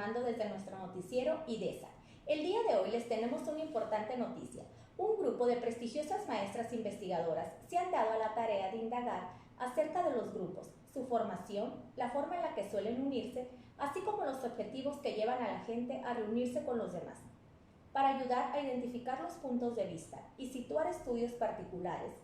informando desde nuestro noticiero IDESA. El día de hoy les tenemos una importante noticia. Un grupo de prestigiosas maestras investigadoras se han dado a la tarea de indagar acerca de los grupos, su formación, la forma en la que suelen unirse, así como los objetivos que llevan a la gente a reunirse con los demás. Para ayudar a identificar los puntos de vista y situar estudios particulares,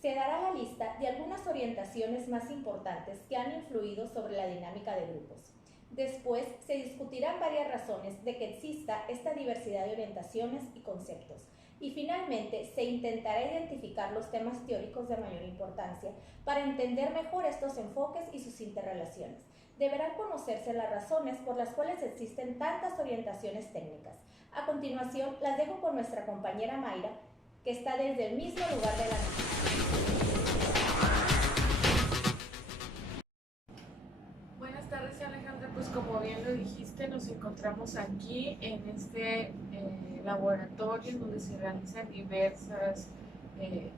se dará la lista de algunas orientaciones más importantes que han influido sobre la dinámica de grupos. Después se discutirán varias razones de que exista esta diversidad de orientaciones y conceptos. Y finalmente se intentará identificar los temas teóricos de mayor importancia para entender mejor estos enfoques y sus interrelaciones. Deberán conocerse las razones por las cuales existen tantas orientaciones técnicas. A continuación, las dejo con nuestra compañera Mayra, que está desde el mismo lugar de la noticia. Buenas tardes, Alejandra. Pues como bien lo dijiste, nos encontramos aquí en este laboratorio en donde se realizan diversos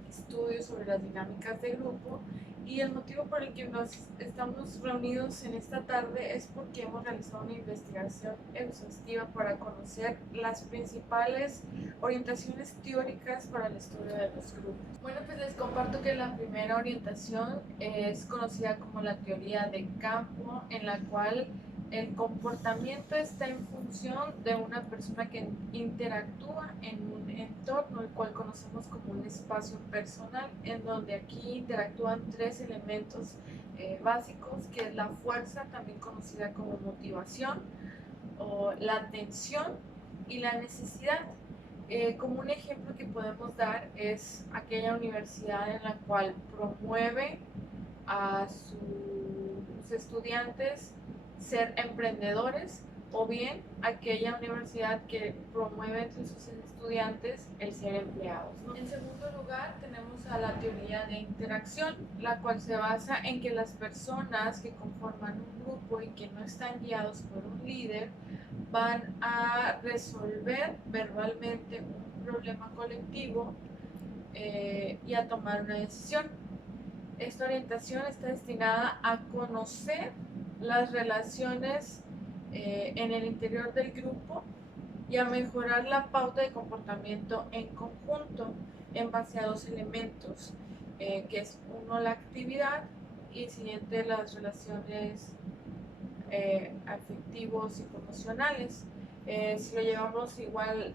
estudios sobre las dinámicas de grupo, y el motivo por el que nos estamos reunidos en esta tarde es porque hemos realizado una investigación exhaustiva para conocer las principales orientaciones teóricas para el estudio de los grupos. Bueno, pues les comparto que la primera orientación es conocida como la teoría de campo, en la cual el comportamiento está en función de una persona que interactúa en un entorno, el cual conocemos como un espacio personal, en donde aquí interactúan tres elementos básicos, que es la fuerza, también conocida como motivación, o la atención y la necesidad. Como un ejemplo que podemos dar es aquella universidad en la cual promueve a sus estudiantes ser emprendedores, o bien aquella universidad que promueve entre sus estudiantes el ser empleados, ¿no? En segundo lugar, tenemos a la teoría de interacción, la cual se basa en que las personas que conforman un grupo y que no están guiados por un líder van a resolver verbalmente un problema colectivo y a tomar una decisión. Esta orientación está destinada a conocer las relaciones en el interior del grupo y a mejorar la pauta de comportamiento en conjunto en base a dos elementos, que es uno, la actividad, y siguiente, las relaciones afectivos y emocionales. Si lo llevamos de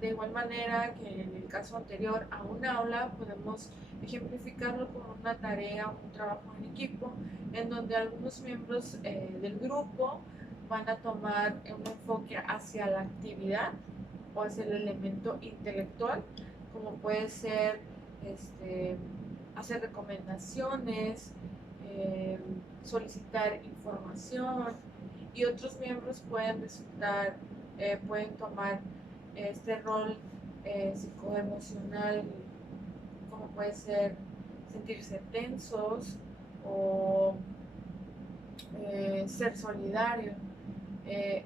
igual manera que en el caso anterior a un aula, podemos ejemplificarlo con una tarea o un trabajo en equipo, en donde algunos miembros del grupo van a tomar un enfoque hacia la actividad o hacia el elemento intelectual, como puede ser hacer recomendaciones, solicitar información, y otros miembros pueden tomar este rol psicoemocional, como puede ser sentirse tensos o ser solidario.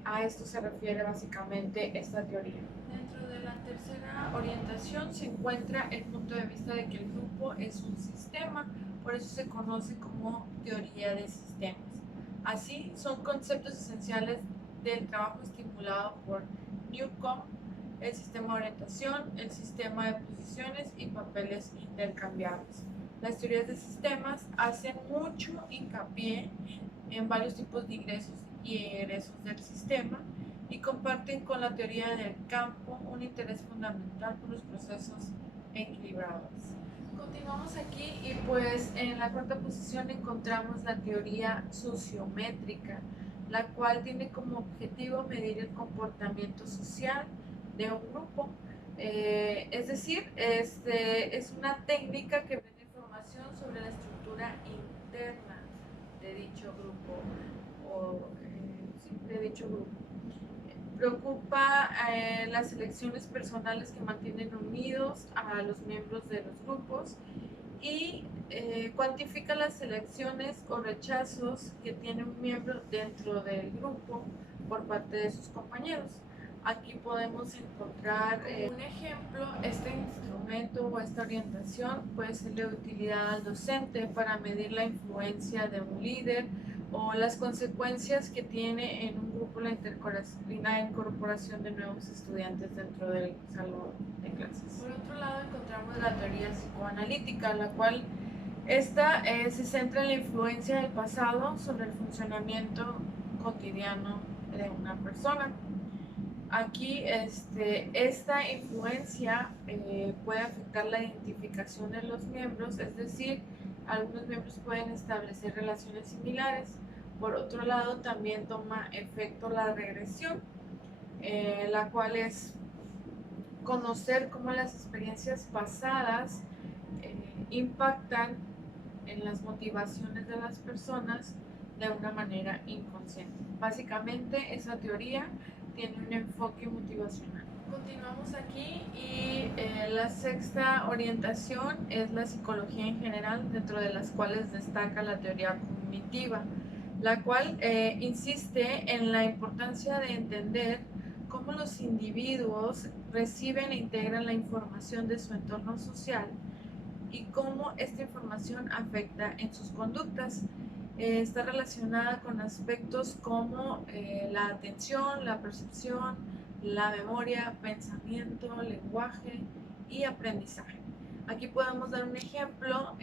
A esto se refiere básicamente esta teoría. Dentro de la tercera orientación se encuentra el punto de vista de que el grupo es un sistema, por eso se conoce como teoría de sistemas. Así, son conceptos esenciales del trabajo estimulado por Newcomb: el sistema de orientación, el sistema de posiciones y papeles intercambiables. Las teorías de sistemas hacen mucho hincapié en varios tipos de ingresos y egresos del sistema, y comparten con la teoría del campo un interés fundamental por los procesos equilibrados. Continuamos aquí, y pues en la cuarta posición encontramos la teoría sociométrica, la cual tiene como objetivo medir el comportamiento social de un grupo. Es decir, es una técnica que brinda información sobre la estructura interna de dicho grupo, de dicho grupo. Preocupa las elecciones personales que mantienen unidos a los miembros de los grupos, y cuantifica las elecciones o rechazos que tiene un miembro dentro del grupo por parte de sus compañeros. Aquí podemos encontrar un ejemplo. Este instrumento o esta orientación puede ser de utilidad al docente para medir la influencia de un líder o las consecuencias que tiene en un grupo por la incorporación de nuevos estudiantes dentro del salón de clases. Por otro lado, encontramos la teoría psicoanalítica, la cual se centra en la influencia del pasado sobre el funcionamiento cotidiano de una persona. Aquí esta influencia puede afectar la identificación de los miembros, es decir, algunos miembros pueden establecer relaciones similares. Por otro lado, también toma efecto la regresión, la cual es conocer cómo las experiencias pasadas impactan en las motivaciones de las personas de una manera inconsciente. Básicamente, esa teoría tiene un enfoque motivacional. Continuamos aquí y la sexta orientación es la psicología en general, dentro de las cuales destaca la teoría cognitiva, la cual insiste en la importancia de entender cómo los individuos reciben e integran la información de su entorno social y cómo esta información afecta en sus conductas. Está relacionada con aspectos como la atención, la percepción, la memoria, pensamiento, lenguaje y aprendizaje. Aquí podemos dar un ejemplo.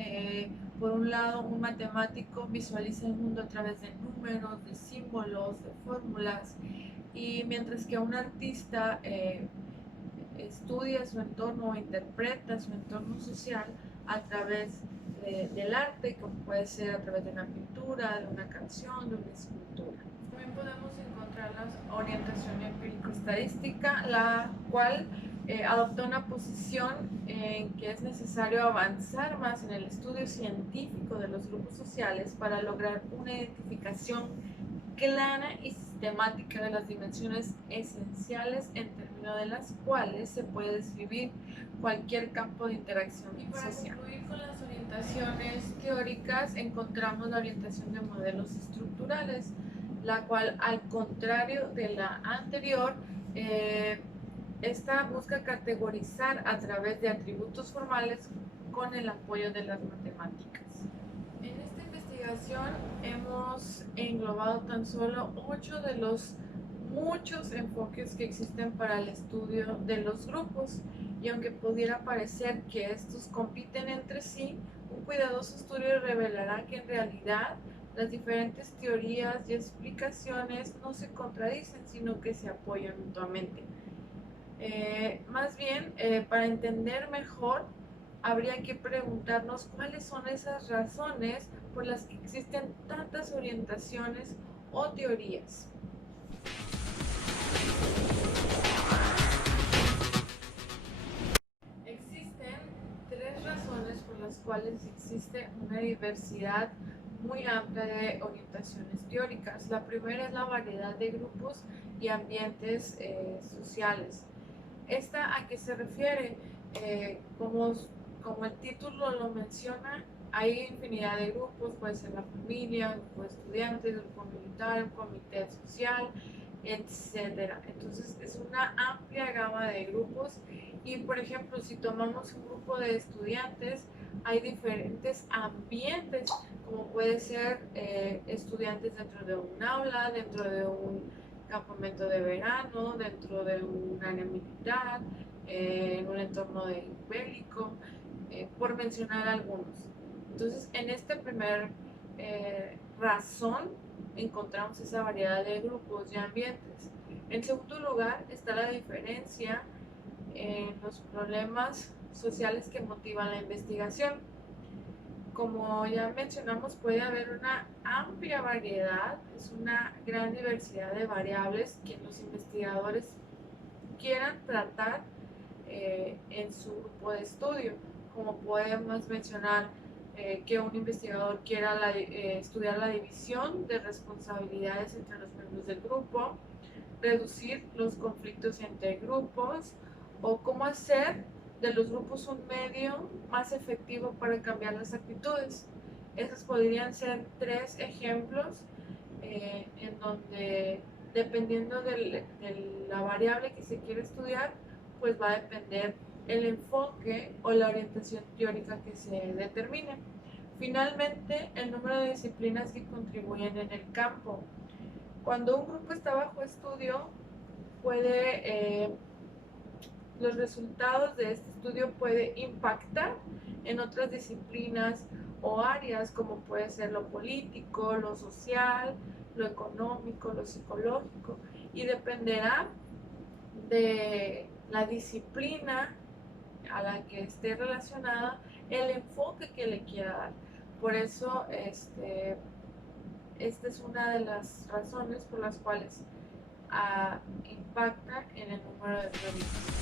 Por un lado, un matemático visualiza el mundo a través de números, de símbolos, de fórmulas, y mientras que un artista estudia su entorno o interpreta su entorno social a través del arte, como puede ser a través de una pintura, de una canción, de una escultura. También podemos encontrar la orientación empírico-estadística, la cual adopta una posición en que es necesario avanzar más en el estudio científico de los grupos sociales para lograr una identificación clara y sistemática de las dimensiones esenciales en términos de las cuales se puede describir cualquier campo de interacción social. Para concluir con las orientaciones teóricas, encontramos la orientación de modelos estructurales, la cual, al contrario de la anterior, esta busca categorizar a través de atributos formales con el apoyo de las matemáticas. En esta investigación hemos englobado tan solo 8 de los muchos enfoques que existen para el estudio de los grupos, y aunque pudiera parecer que estos compiten entre sí, un cuidadoso estudio revelará que en realidad las diferentes teorías y explicaciones no se contradicen, sino que se apoyan mutuamente. Más bien, para entender mejor, habría que preguntarnos cuáles son esas razones por las que existen tantas orientaciones o teorías. Existen 3 razones por las cuales existe una diversidad muy amplia de orientaciones teóricas. La primera es la variedad de grupos y ambientes sociales. ¿Esta a qué se refiere? Como el título lo menciona, hay infinidad de grupos, puede ser la familia, grupo de estudiantes, grupo militar, comité social, etc. Entonces es una amplia gama de grupos, y por ejemplo, si tomamos un grupo de estudiantes, hay diferentes ambientes, como puede ser estudiantes dentro de un aula, dentro de un campamento de verano, dentro de un área militar, en un entorno bélico, por mencionar algunos. Entonces, en esta primera razón encontramos esa variedad de grupos y ambientes. En segundo lugar está la diferencia en los problemas sociales que motivan la investigación. Como ya mencionamos, puede haber una amplia variedad, es una gran diversidad de variables que los investigadores quieran tratar en su grupo de estudio. Como podemos mencionar que un investigador quiera estudiar la división de responsabilidades entre los miembros del grupo, reducir los conflictos entre grupos, o cómo hacer de los grupos un medio más efectivo para cambiar las actitudes. Esos podrían ser 3 ejemplos en donde, dependiendo de la variable que se quiere estudiar, pues va a depender el enfoque o la orientación teórica que se determine. Finalmente, el número de disciplinas que contribuyen en el campo. Cuando un grupo está bajo estudio, los resultados de este estudio puede impactar en otras disciplinas o áreas como puede ser lo político, lo social, lo económico, lo psicológico, y dependerá de la disciplina a la que esté relacionada el enfoque que le quiera dar. Por eso esta es una de las razones por las cuales impacta en el número de revistas.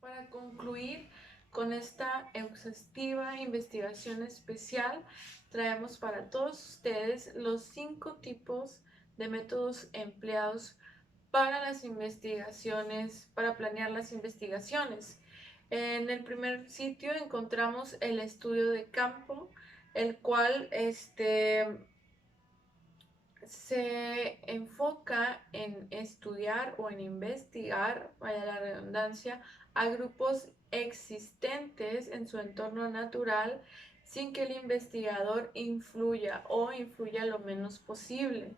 Para concluir con esta exhaustiva investigación especial, traemos para todos ustedes los 5 tipos de métodos empleados para las investigaciones, para planear las investigaciones. En el primer sitio encontramos el estudio de campo, el cual se enfoca en estudiar o en investigar, vaya la redundancia, a grupos existentes en su entorno natural sin que el investigador influya o influya lo menos posible.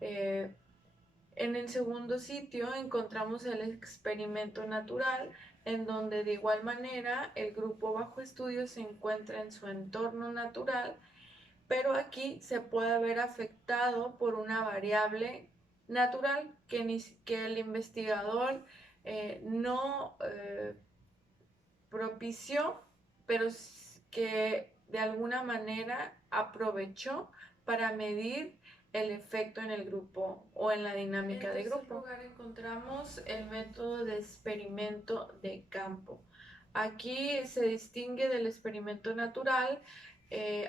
En el segundo sitio encontramos el experimento natural, en donde de igual manera el grupo bajo estudio se encuentra en su entorno natural, pero aquí se puede ver afectado por una variable natural que el investigador no propició, pero que de alguna manera aprovechó para medir el efecto en el grupo o en la dinámica de grupo. En tercer lugar encontramos el método de experimento de campo. Aquí se distingue del experimento natural,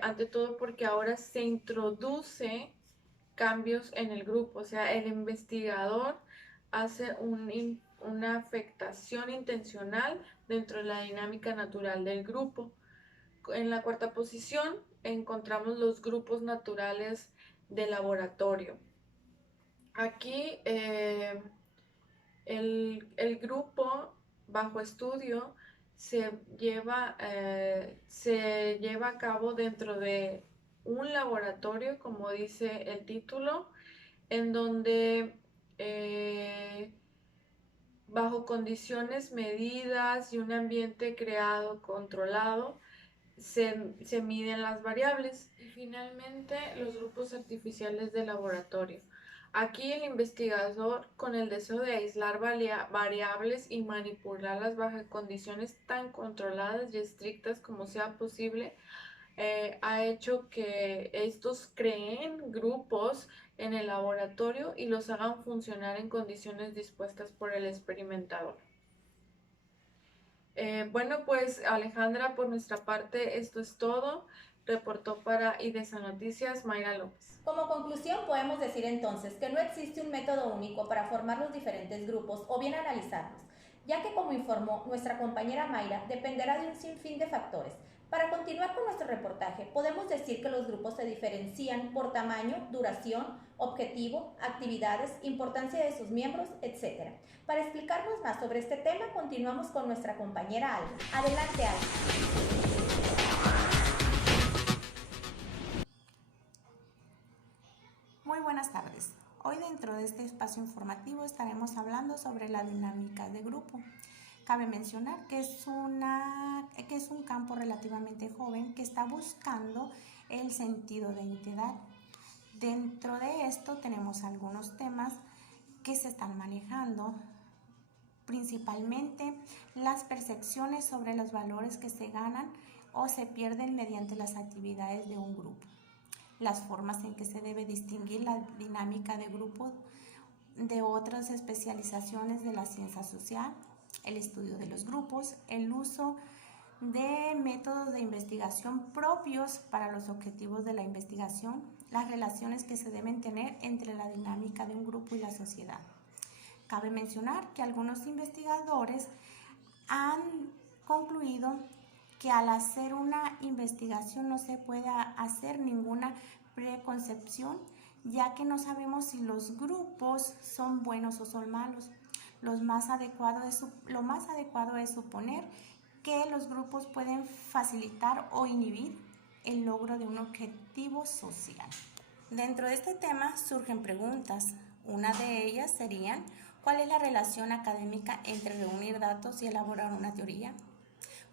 ante todo porque ahora se introduce cambios en el grupo, o sea, el investigador hace una afectación intencional dentro de la dinámica natural del grupo. En la cuarta posición encontramos los grupos naturales de laboratorio. Aquí el grupo bajo estudio se lleva a cabo dentro de un laboratorio, como dice el título, en donde bajo condiciones medidas y un ambiente creado, controlado, se miden las variables. Y finalmente, los grupos artificiales de laboratorio. Aquí el investigador, con el deseo de aislar variables y manipularlas bajo condiciones tan controladas y estrictas como sea posible, ha hecho que estos creen grupos en el laboratorio y los hagan funcionar en condiciones dispuestas por el experimentador. Bueno, pues Alejandra, por nuestra parte esto es todo. Reportó para IDESA Noticias Mayra López. Como conclusión podemos decir entonces que no existe un método único para formar los diferentes grupos o bien analizarlos, ya que como informó nuestra compañera Mayra, dependerá de un sinfín de factores. Para continuar con nuestro reportaje, podemos decir que los grupos se diferencian por tamaño, duración, objetivo, actividades, importancia de sus miembros, etc. Para explicarnos más sobre este tema, continuamos con nuestra compañera Alma. Adelante, Alma. Muy buenas tardes. Hoy dentro de este espacio informativo estaremos hablando sobre la dinámica de grupo. Cabe mencionar que es un campo relativamente joven que está buscando el sentido de identidad. Dentro de esto tenemos algunos temas que se están manejando, principalmente las percepciones sobre los valores que se ganan o se pierden mediante las actividades de un grupo, las formas en que se debe distinguir la dinámica de grupo de otras especializaciones de la ciencia social, el estudio de los grupos, el uso de métodos de investigación propios para los objetivos de la investigación, las relaciones que se deben tener entre la dinámica de un grupo y la sociedad. Cabe mencionar que algunos investigadores han concluido que al hacer una investigación no se puede hacer ninguna preconcepción, ya que no sabemos si los grupos son buenos o son malos. Lo más adecuado es suponer que los grupos pueden facilitar o inhibir el logro de un objetivo social. Dentro de este tema surgen preguntas. Una de ellas serían: ¿cuál es la relación académica entre reunir datos y elaborar una teoría?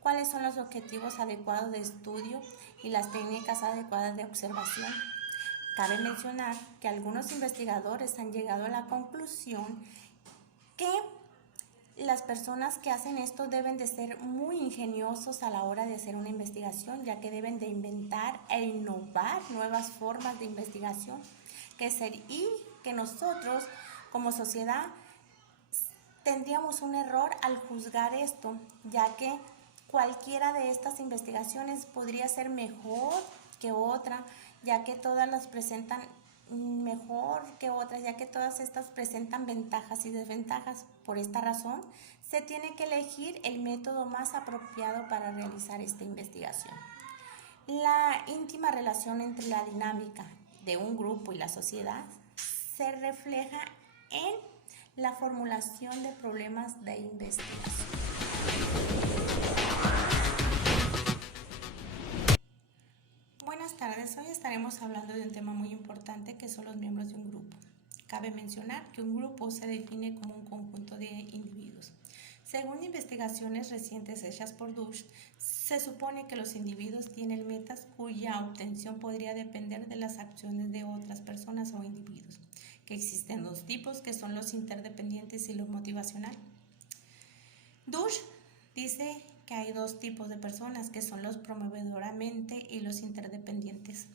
¿Cuáles son los objetivos adecuados de estudio y las técnicas adecuadas de observación? Cabe mencionar que algunos investigadores han llegado a la conclusión que las personas que hacen esto deben de ser muy ingeniosos a la hora de hacer una investigación, ya que deben de inventar e innovar nuevas formas de investigación y que nosotros como sociedad tendríamos un error al juzgar esto, ya que cualquiera de estas investigaciones podría ser mejor que otra, ya que todas las presentan mejor que otras, ya que todas estas presentan ventajas y desventajas. Por esta razón, se tiene que elegir el método más apropiado para realizar esta investigación. La íntima relación entre la dinámica de un grupo y la sociedad se refleja en la formulación de problemas de investigación. Buenas tardes, hoy estaremos hablando de un tema muy importante que son los miembros de un grupo. Cabe mencionar que un grupo se define como un conjunto de individuos. Según investigaciones recientes hechas por Dush, se supone que los individuos tienen metas cuya obtención podría depender de las acciones de otras personas o individuos, que existen dos tipos, que son los interdependientes y los motivacional. Dush dice que hay dos tipos de personas, que son los promovedoramente y los interdependientes.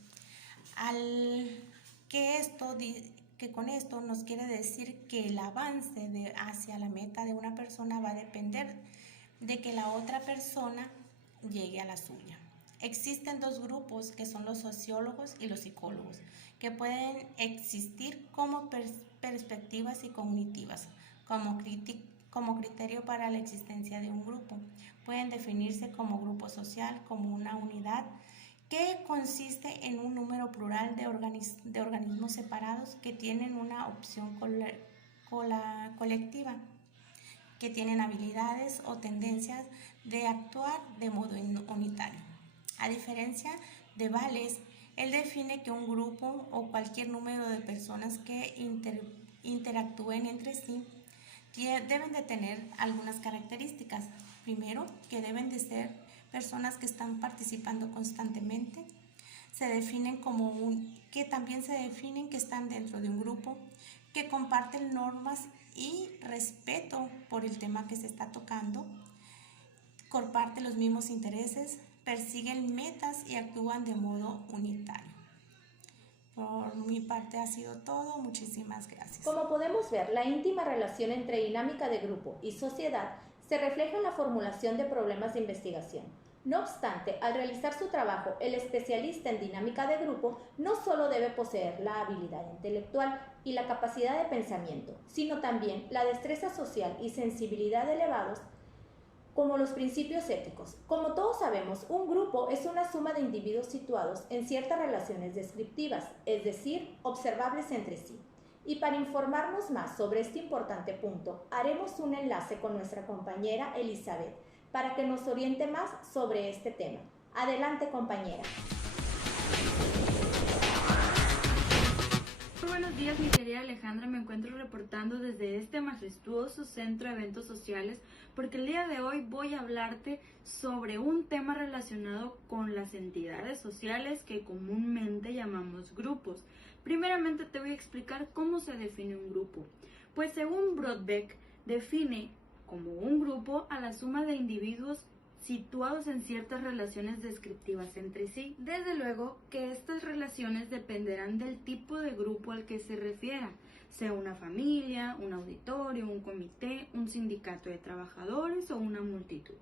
Que con esto nos quiere decir que el avance hacia la meta de una persona va a depender de que la otra persona llegue a la suya. Existen dos grupos, que son los sociólogos y los psicólogos, que pueden existir como perspectivas y cognitivas, como criterio para la existencia de un grupo. Pueden definirse como grupo social, como una unidad que consiste en un número plural de organismos separados que tienen una opción colectiva, que tienen habilidades o tendencias de actuar de modo unitario. A diferencia de Vales, él define que un grupo o cualquier número de personas que interactúen entre sí deben de tener algunas características. Primero, que deben de ser personas que están participando constantemente. Que también se definen que están dentro de un grupo, que comparten normas y respeto por el tema que se está tocando, comparten los mismos intereses, persiguen metas y actúan de modo unitario. Por mi parte ha sido todo. Muchísimas gracias. Como podemos ver, la íntima relación entre dinámica de grupo y sociedad se refleja en la formulación de problemas de investigación. No obstante, al realizar su trabajo, el especialista en dinámica de grupo no solo debe poseer la habilidad intelectual y la capacidad de pensamiento, sino también la destreza social y sensibilidad elevados, como los principios éticos. Como todos sabemos, un grupo es una suma de individuos situados en ciertas relaciones descriptivas, es decir, observables entre sí. Y para informarnos más sobre este importante punto, haremos un enlace con nuestra compañera Elizabeth para que nos oriente más sobre este tema. Adelante, compañera. Muy buenos días, mi querida Alejandra. Me encuentro reportando desde este majestuoso centro de eventos sociales porque el día de hoy voy a hablarte sobre un tema relacionado con las entidades sociales que comúnmente llamamos grupos. Primeramente te voy a explicar cómo se define un grupo. Pues según Brodbeck, define como un grupo a la suma de individuos situados en ciertas relaciones descriptivas entre sí. Desde luego que estas relaciones dependerán del tipo de grupo al que se refiera, sea una familia, un auditorio, un comité, un sindicato de trabajadores o una multitud.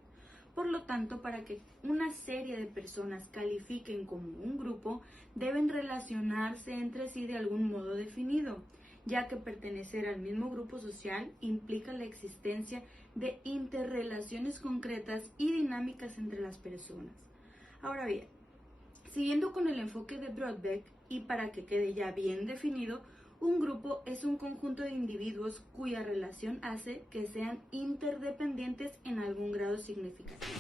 Por lo tanto, para que una serie de personas califiquen como un grupo, deben relacionarse entre sí de algún modo definido, ya que pertenecer al mismo grupo social implica la existencia de interrelaciones concretas y dinámicas entre las personas. Ahora bien, siguiendo con el enfoque de Brodbeck, y para que quede ya bien definido, un grupo es un conjunto de individuos cuya relación hace que sean interdependientes en algún grado significativo.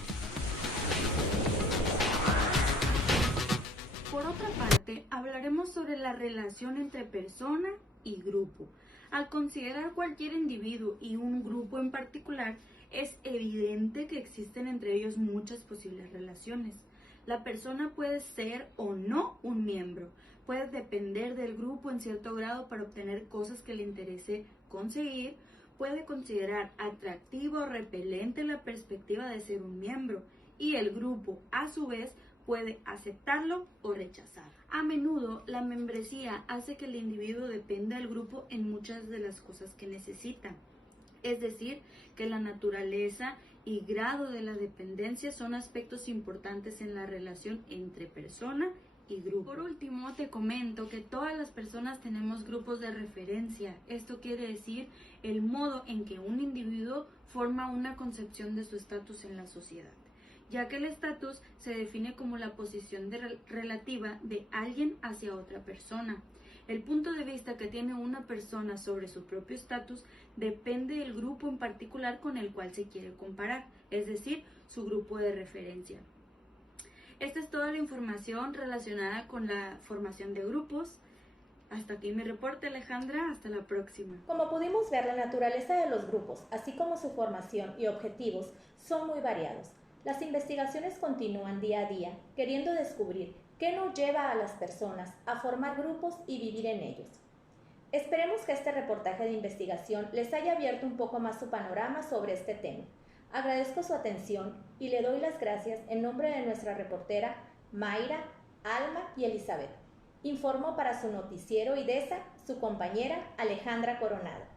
parte hablaremos sobre la relación entre persona y grupo. Al considerar cualquier individuo y un grupo en particular, es evidente que existen entre ellos muchas posibles relaciones. La persona puede ser o no un miembro, puede depender del grupo en cierto grado para obtener cosas que le interese conseguir, puede considerar atractivo o repelente la perspectiva de ser un miembro, y el grupo, a su vez, puede aceptarlo o rechazarlo. A menudo, la membresía hace que el individuo dependa del grupo en muchas de las cosas que necesita. Es decir, que la naturaleza y grado de la dependencia son aspectos importantes en la relación entre persona y grupo. Por último, te comento que todas las personas tenemos grupos de referencia. Esto quiere decir el modo en que un individuo forma una concepción de su estatus en la sociedad, ya que el estatus se define como la posición relativa de alguien hacia otra persona. El punto de vista que tiene una persona sobre su propio estatus depende del grupo en particular con el cual se quiere comparar, es decir, su grupo de referencia. Esta es toda la información relacionada con la formación de grupos. Hasta aquí mi reporte, Alejandra. Hasta la próxima. Como pudimos ver, la naturaleza de los grupos, así como su formación y objetivos, son muy variados. Las investigaciones continúan día a día, queriendo descubrir qué nos lleva a las personas a formar grupos y vivir en ellos. Esperemos que este reportaje de investigación les haya abierto un poco más su panorama sobre este tema. Agradezco su atención y le doy las gracias en nombre de nuestra reportera Mayra, Alma y Elizabeth. Informó para su noticiero IDESA su compañera Alejandra Coronado.